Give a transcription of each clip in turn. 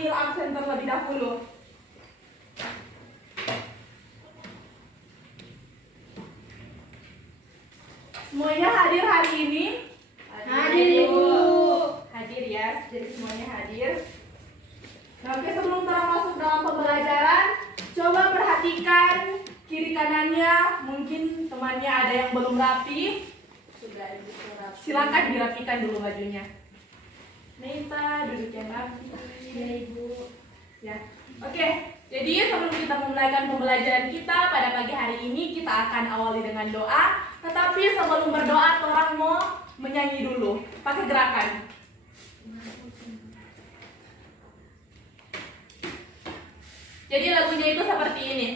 ambil absen terlebih dahulu. Semuanya hadir hari ini? Hadir, Ibu. Hadir ya, jadi semuanya hadir. Nah, oke, sebelum kita masuk dalam pembelajaran, coba perhatikan kiri kanannya. Mungkin temannya ada yang belum rapi. Sudah Ibu rapi. Silakan dirapikan dulu bajunya. Nita, duduk yang rapi. Ya Ibu. Ya, oke. Jadi sebelum kita memulaikan pembelajaran kita pada pagi hari ini, kita akan awali dengan doa. Tetapi sebelum berdoa, orang mau menyanyi dulu, pakai gerakan. Jadi lagunya itu seperti ini.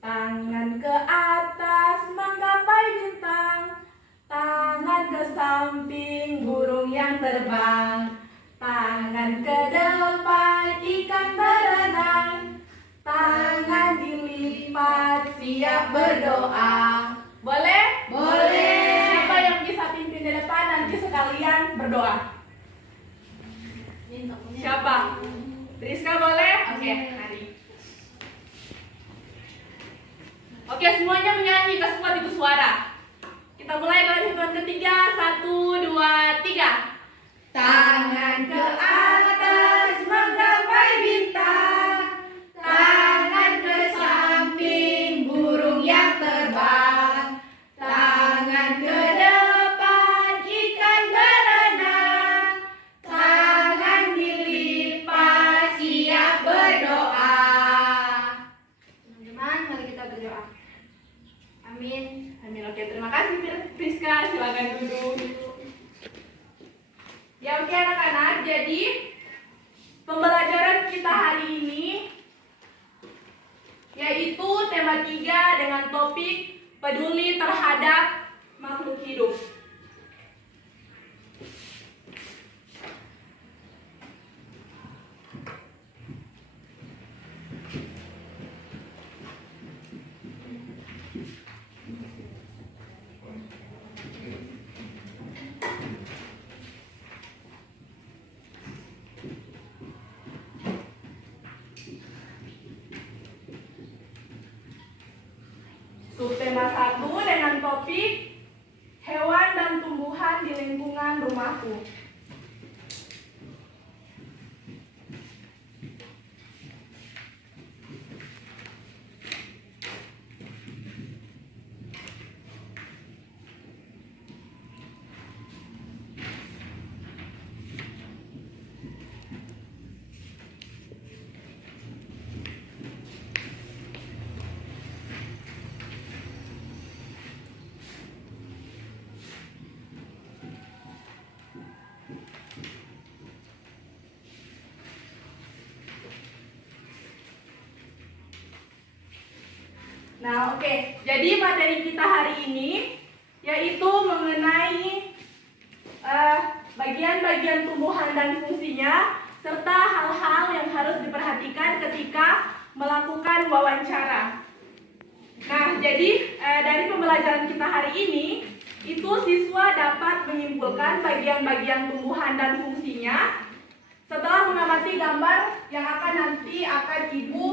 Tangan ke atas menggapai bintang, tangan ke samping burung yang terbang, tangan ke depan ikan berenang, tangan dilipat siap berdoa. Boleh? Boleh. Siapa yang bisa pimpin di depan nanti sekalian berdoa? Siapa? Rizka boleh? Oke, mari. Oke, semuanya menyanyi kesekuat itu suara. Kita mulai dalam hitungan ketiga. 1, 2, 3. Tangan ke atas menggapai bintang, tangan ke samping burung yang terbang, tangan ke depan ikan berenang, tangan dilipat siap berdoa. Teman-teman, mari kita berdoa. Amin. Amin. Oke, terima kasih Priska, silakan duduk. Ya oke anak-anak, jadi pembelajaran kita hari ini yaitu tema 3 dengan topik peduli terhadap makhluk hidup. Subtema 1 dengan topik hewan dan tumbuhan di lingkungan rumahku. Nah, oke. Jadi materi kita hari ini yaitu mengenai bagian-bagian tumbuhan dan fungsinya serta hal-hal yang harus diperhatikan ketika melakukan wawancara. Nah, jadi dari pembelajaran kita hari ini itu siswa dapat menyimpulkan bagian-bagian tumbuhan dan fungsinya setelah mengamati gambar yang nanti akan Ibu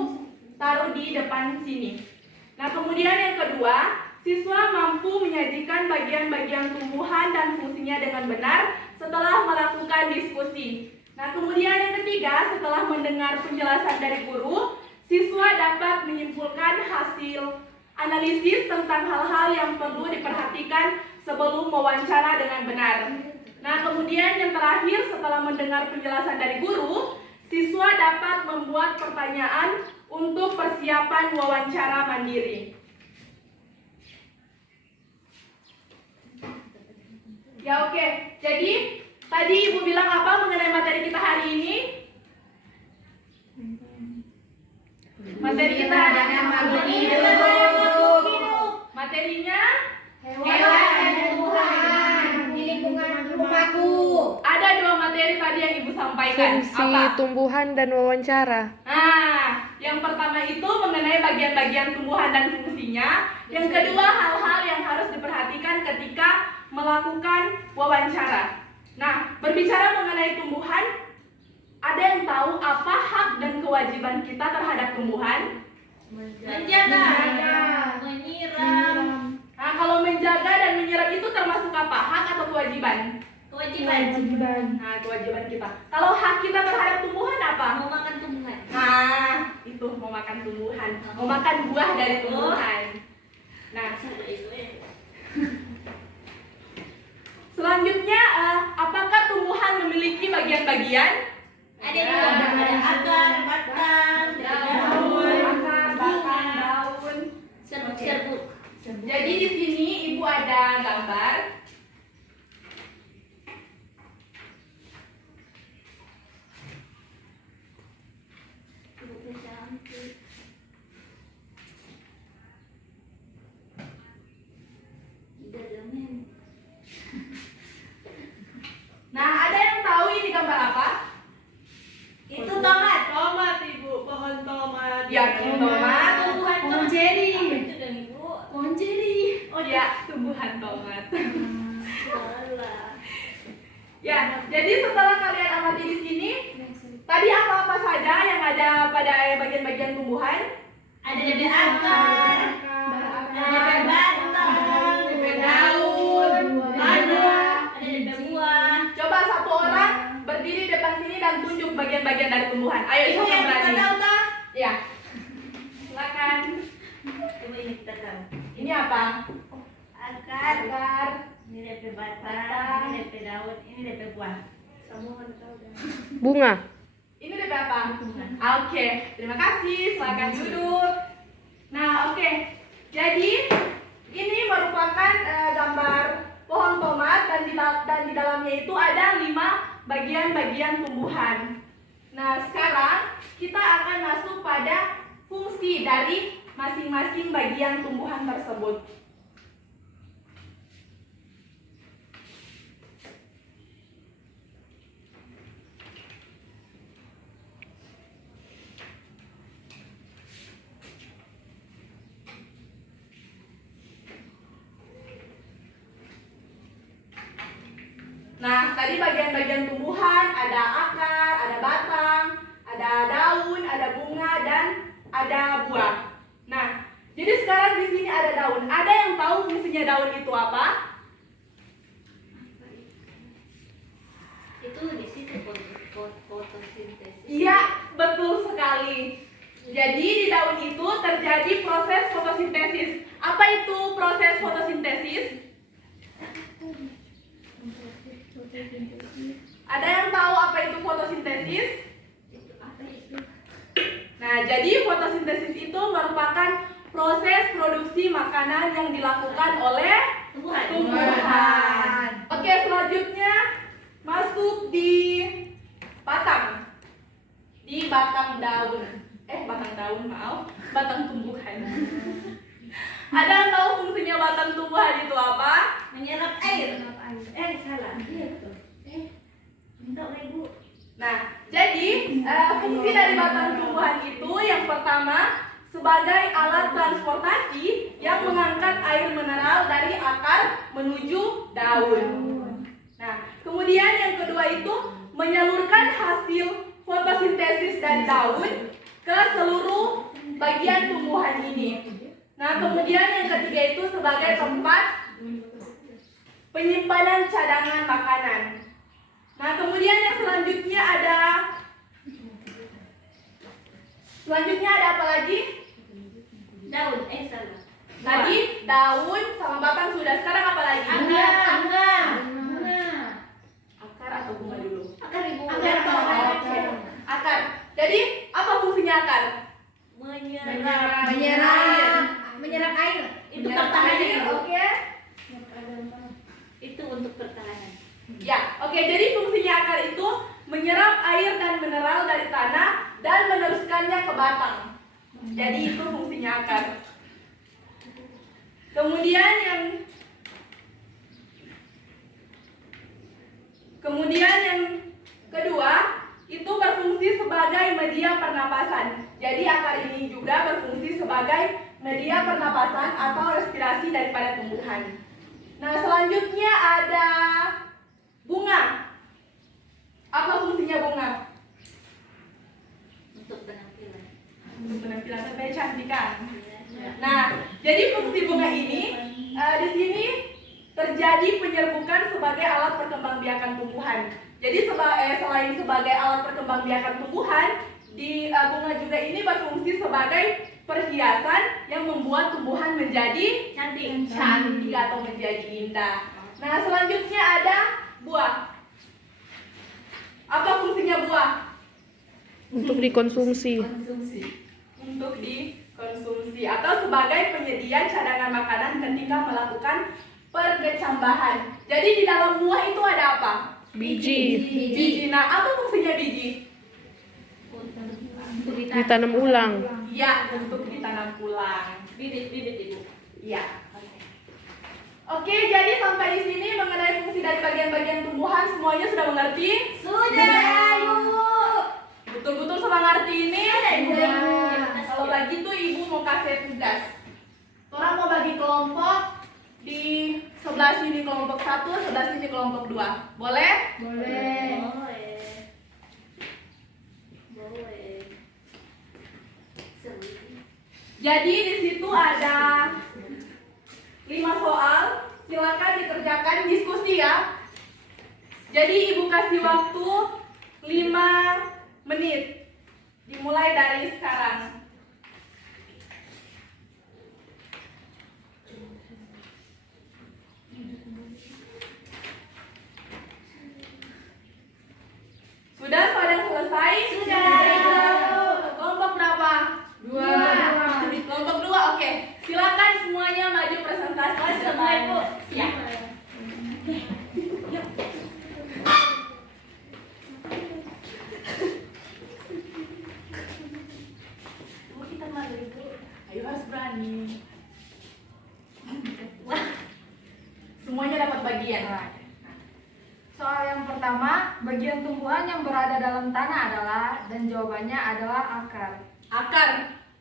taruh di depan sini. Nah, kemudian yang kedua, siswa mampu menyajikan bagian-bagian tumbuhan dan fungsinya dengan benar setelah melakukan diskusi. Nah, kemudian yang ketiga, setelah mendengar penjelasan dari guru, siswa dapat menyimpulkan hasil analisis tentang hal-hal yang perlu diperhatikan sebelum mewawancara dengan benar. Nah, kemudian yang terakhir, setelah mendengar penjelasan dari guru, siswa dapat membuat pertanyaan untuk persiapan wawancara mandiri. Ya oke, jadi tadi Ibu bilang apa mengenai materi kita hari ini? Materi kita hari ini makhluk hidup. Materinya Hewan dan tumbuhan di lingkungan rumahku. ada 2 materi tadi yang Ibu sampaikan. Fungsi Apa? tumbuhan dan wawancara. Nah, yang pertama itu mengenai bagian-bagian tumbuhan dan fungsinya. Yang kedua, hal-hal yang harus diperhatikan ketika melakukan wawancara. Nah, berbicara mengenai tumbuhan, ada yang tahu kewajiban kita terhadap tumbuhan? Menjaga. Menyiram. Nah, kalau menjaga dan menyiram itu termasuk apa? Hak atau kewajiban? Kewajiban. Nah, kewajiban kita. Kalau hak kita terhadap tumbuhan apa? Mau makan tumbuhan. Nah, itu mau makan tumbuhan, mau makan buah dari tumbuhan. Nah, selanjutnya, apakah tumbuhan memiliki bagian-bagian? Ada dua. Ada akar, batang, daun. Akar, batang, daun. Serbuk. Jadi di sini ibu ada gambar. Nah, ada yang tahu ini gambar apa? Itu tomat. Tomat ibu, pohon tomat. Ya, tomat. Tumbuhan Pohon tomat. ceri. Apa itu dong ibu? Pohon ceri. Oh ya, tumbuhan tomat. Alah. Ya, jadi setelah kalian amati di sini, tadi apa-apa saja yang ada pada bagian-bagian tumbuhan? Ada DP akar. Ada DP batang. DP daun, Ada DP buah. Coba satu orang berdiri depan sini dan tunjuk bagian-bagian dari tumbuhan. Ayo, Ibu siapa yang yang berani? kita tahu tak? Ya, silakan. Coba ini kita tahu. Ini apa? Akar. Akar. Ini DP batang. Ini DP daun. Ini DP buah. Bunga. Ini DP apa? Oke, terima kasih. Silakan duduk. Nah, oke. Jadi ini merupakan gambar pohon tomat dan di dalamnya itu ada 5 bagian-bagian tumbuhan. Nah, sekarang kita akan masuk pada fungsi dari masing-masing bagian tumbuhan tersebut. Nah, tadi bagian-bagian tumbuhan ada akar, ada batang, ada daun, ada bunga, dan ada buah. Nah, jadi sekarang di sini ada daun. Ada yang tahu fungsinya daun itu apa? Itu di situ fotosintesis. Iya, betul sekali. Jadi di daun itu terjadi proses fotosintesis. Apa itu proses fotosintesis? Ada yang tahu apa itu fotosintesis? Nah, jadi fotosintesis itu merupakan proses produksi makanan yang dilakukan oleh tumbuhan. Oke, selanjutnya masuk di batang. Di batang daun. Batang daun, maaf. Batang tumbuhan. Ada yang tahu fungsinya batang tumbuhan itu apa? Menyerap air. Salah. Iya betul. Minta ibu. Nah, jadi fungsi dari batang tumbuhan itu yang pertama sebagai alat transportasi yang mengangkat air mineral dari akar menuju daun. Nah, kemudian yang kedua itu menyalurkan hasil fotosintesis dari daun ke seluruh bagian tumbuhan ini. Nah, kemudian yang ketiga itu sebagai tempat penyimpanan cadangan makanan. Nah, kemudian yang selanjutnya ada apa lagi? Daun. Salah. Tadi daun sama batang sudah. Sekarang apa lagi? Anggar. Akar atau bunga dulu? Akar ibu. Akar. Oke. Akar. Jadi apa fungsinya akar? Menyerap air. Itu Menyerap pertahanan. air, oke. Itu untuk pertahanan. Ya, oke. Jadi fungsinya akar itu menyerap air dan mineral dari tanah dan meneruskannya ke batang. Jadi itu fungsinya akar. Kemudian yang kedua itu berfungsi sebagai media pernapasan. Jadi akar ini juga berfungsi sebagai media pernapasan atau respirasi daripada tumbuhan. Nah, selanjutnya ada bunga. Apa fungsinya bunga? Untuk penampungan. diperhatikan. Nah, jadi fungsi bunga ini di sini terjadi penyerbukan sebagai alat perkembangbiakan tumbuhan. Jadi selain sebagai alat perkembangbiakan tumbuhan, di bunga juga ini berfungsi sebagai perhiasan yang membuat tumbuhan menjadi cantik atau menjadi indah. Nah, selanjutnya ada buah. Apa fungsinya buah? Untuk dikonsumsi. Untuk dikonsumsi atau sebagai penyedia cadangan makanan ketika melakukan perkecambahan. Jadi di dalam buah itu ada apa? Biji. Nah, apa fungsinya biji? Ditanam ulang. Ya, untuk ditanam ulang. Bibit Ibu. Ya. Oke, jadi sampai di sini mengenai fungsi dari bagian-bagian tumbuhan semuanya sudah mengerti? Sudah, Ibu. Betul-betul sudah ngerti ini? Sudah. Kalau begitu Ibu mau kasih tugas. Orang mau bagi kelompok di sebelah sini kelompok 1, sebelah sini kelompok 2. Boleh? Boleh. Jadi di situ ada 5 soal. Silakan dikerjakan diskusi ya. Jadi Ibu kasih waktu 5 menit. Dimulai dari sekarang. Sudah pada selesai? Sudah. Kelompok berapa? 2. Kelompok 2, oke. Silakan semuanya maju presentasi. Semua, Ibu. Siap. Kita malu, Ibu. Ayo harus berani. Semuanya dapat bagian. Soal yang pertama, bagian tumbuhan yang berada dalam tanah adalah, dan jawabannya adalah akar. Akar.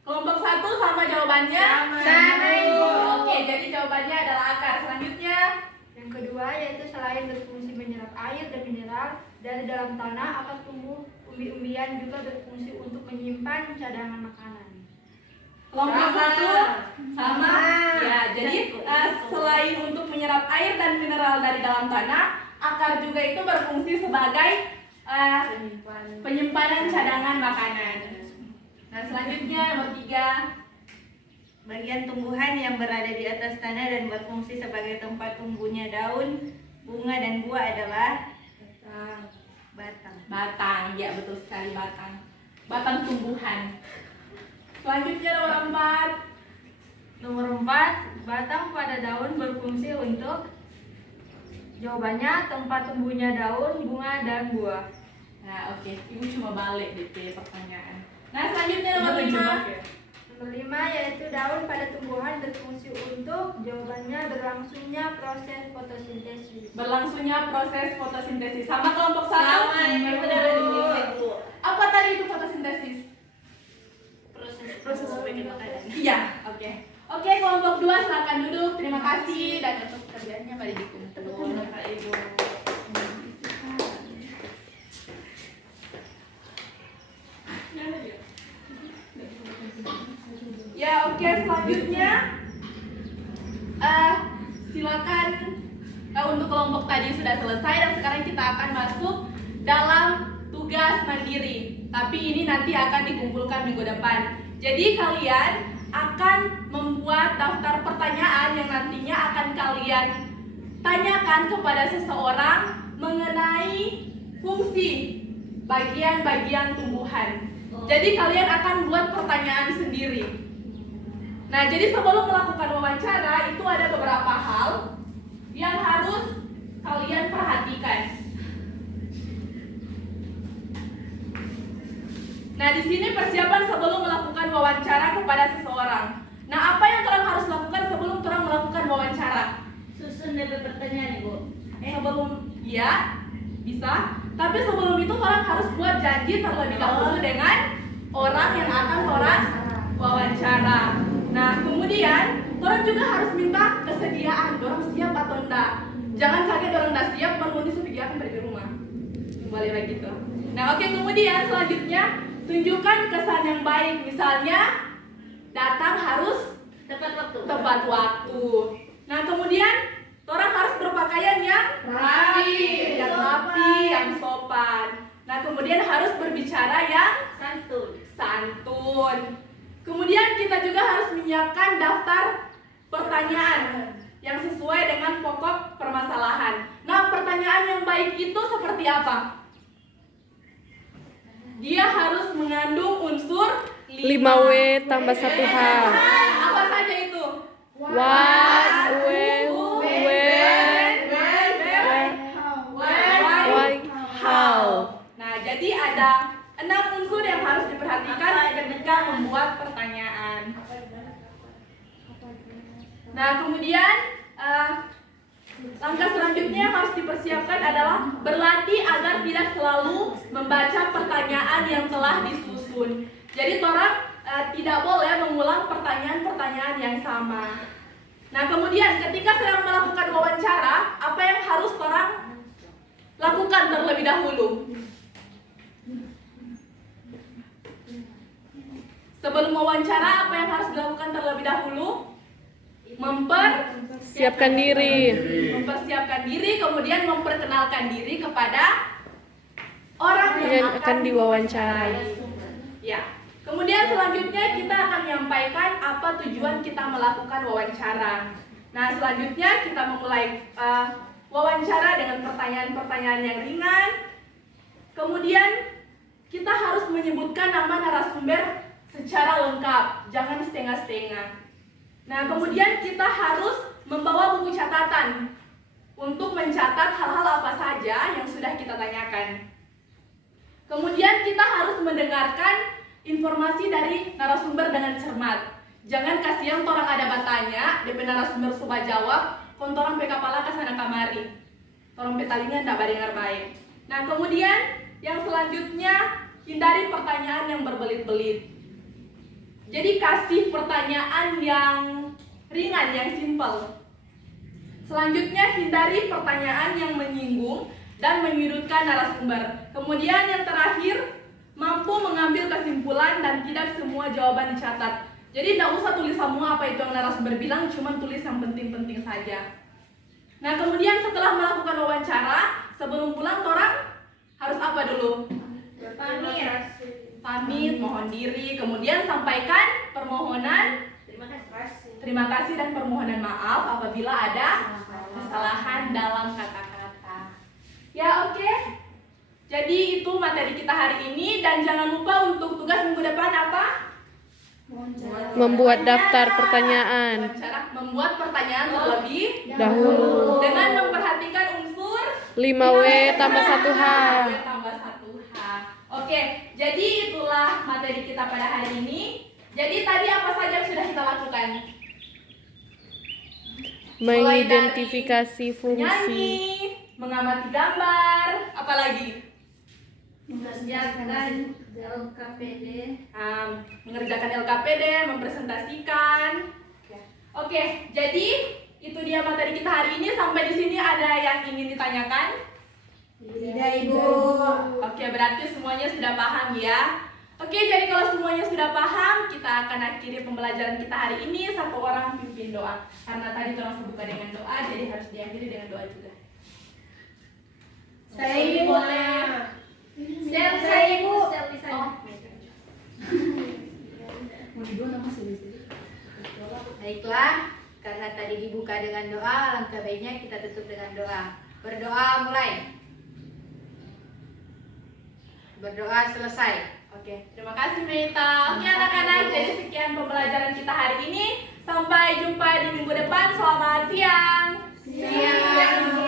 Kelompok 1 sama jawabannya? Sama, Ibu. Oke, jadi jawabannya adalah akar. Selanjutnya, Yang kedua yaitu selain berfungsi menyerap air dan mineral dari dalam tanah, akar tumbuh umbi-umbian juga berfungsi untuk menyimpan cadangan makanan. kelompok Sama. 1 sama. Ya, jadi selain untuk menyerap air dan mineral dari dalam tanah, akar juga itu berfungsi sebagai penyimpanan cadangan makanan. Nah, selanjutnya nomor 3. Bagian tumbuhan yang berada di atas tanah dan berfungsi sebagai tempat tumbuhnya daun, bunga, dan buah adalah batang. Batang, ya betul sekali batang. Batang tumbuhan. Selanjutnya nomor 4. Nomor 4, batang pada daun berfungsi untuk, jawabannya tempat tumbuhnya daun, bunga, dan buah. Nah, oke. Ibu cuma balik gitu ya pertanyaan. Nah, selanjutnya nomor 5. Nomor 5 yaitu daun pada tumbuhan berfungsi untuk, jawabannya berlangsungnya proses fotosintesis. Berlangsungnya proses fotosintesis. Sama kelompok 1? Ibu udah ada di Ibu. Apa tadi itu fotosintesis? Proses sebagai makanan. Iya, oke. Oke, kelompok 2 silakan duduk. Terima kasih dan untuk kerjanya mari dikumpul. Bapak Ibu. Ya, oke, selanjutnya silakan untuk kelompok tadi sudah selesai dan sekarang kita akan masuk dalam tugas mandiri. Tapi ini nanti akan dikumpulkan minggu depan. Jadi kalian akan membuat daftar pertanyaan yang nantinya akan kalian tanyakan kepada seseorang mengenai fungsi bagian-bagian tumbuhan. Jadi kalian akan buat pertanyaan sendiri. Nah, jadi sebelum melakukan wawancara itu ada beberapa hal yang harus kalian perhatikan. Nah, di sini persiapan sebelum melakukan wawancara kepada seseorang. Nah, apa yang kalian harus lakukan sebelum kalian melakukan wawancara? Susun dari pertanyaan Ibu. Sebelum, ya, bisa. Tapi sebelum itu kalian harus buat janji terlebih dahulu dengan orang yang akan kalian wawancara. Nah, kemudian kalian juga harus minta kesediaan, orang siap atau enggak. Jangan kaget orang enggak siap, baru disediakan pergi rumah. Boleh begitu. Nah, oke, kemudian selanjutnya tunjukkan kesan yang baik. Misalnya, datang harus tepat waktu. Nah, kemudian orang harus berpakaian yang rapi, yang sopan. Nah, kemudian harus berbicara yang santun. Kemudian kita juga harus menyiapkan daftar pertanyaan yang sesuai dengan pokok permasalahan. Nah, pertanyaan yang baik itu seperti apa? Dia harus mengandung unsur 5W tambah 1H. Apa saja itu? What, where, why, how. Nah, jadi ada 6 unsur yang harus diperhatikan ketika membuat pertanyaan. Nah, kemudian langkah selanjutnya yang harus dipersiapkan adalah berlatih agar tidak selalu membaca pertanyaan yang telah disusun. Jadi orang tidak boleh mengulang pertanyaan-pertanyaan yang sama. Nah, kemudian ketika sedang melakukan wawancara, apa yang harus orang lakukan terlebih dahulu? Sebelum wawancara, apa yang harus dilakukan terlebih dahulu? Siapkan diri. Mempersiapkan diri, kemudian memperkenalkan diri kepada orang yang Akan diwawancara. Ya. Kemudian selanjutnya kita akan menyampaikan apa tujuan kita melakukan wawancara. Nah, selanjutnya kita memulai wawancara dengan pertanyaan-pertanyaan yang ringan. Kemudian kita harus menyebutkan nama narasumber secara lengkap, jangan setengah-setengah. Nah, kemudian kita harus membawa buku catatan untuk mencatat hal-hal apa saja yang sudah kita tanyakan. Kemudian kita harus mendengarkan informasi dari narasumber dengan cermat. Jangan kasihan orang ada batanya, DP narasumber suka jawab, kontoran pe kepala kasana kamari. Orang petalingan tidak badengar baik. Nah, kemudian yang selanjutnya hindari pertanyaan yang berbelit-belit. Jadi kasih pertanyaan yang ringan, yang simpel. Selanjutnya hindari pertanyaan yang menyinggung dan menyudutkan narasumber. Kemudian yang terakhir, mampu mengambil kesimpulan dan tidak semua jawaban dicatat. Jadi tidak usah tulis semua apa itu yang narasumber bilang, cuma tulis yang penting-penting saja. Nah, kemudian setelah melakukan wawancara, sebelum pulang orang harus apa dulu? Pamit, mohon diri, kemudian sampaikan permohonan, terima kasih dan permohonan maaf apabila ada kesalahan dalam kata-kata. Ya, oke. Jadi itu materi kita hari ini, dan jangan lupa untuk tugas minggu depan apa? Membuat daftar pertanyaan. Membuat pertanyaan terlebih Dahulu. dengan memperhatikan unsur 5W tambah 1H. tambah 1H. Oke, jadi itulah materi kita pada hari ini. Jadi tadi apa saja yang sudah kita lakukan? Mengidentifikasi fungsi. Menyanyi, mengamati gambar, apalagi? mengerjakan LKPD. Mengerjakan LKPD, mempresentasikan. Oke, jadi itu dia materi kita hari ini. Sampai di sini ada yang ingin ditanyakan? Tidak, Ibu. Oke, berarti semuanya sudah paham ya. Oke, jadi kalau semuanya sudah paham, kita akan akhiri pembelajaran kita hari ini. Satu orang pimpin doa. Karena tadi orang buka dengan doa, jadi harus diakhiri dengan doa juga. Saya boleh. Saya Ibu. Baiklah, karena tadi dibuka dengan doa, langkah baiknya kita tutup dengan doa. Berdoa mulai. Berdoa selesai. Oke, terima kasih Meta. Oke anak-anak, jadi sekian pembelajaran kita hari ini. Sampai jumpa di minggu depan. Selamat siang. Siang.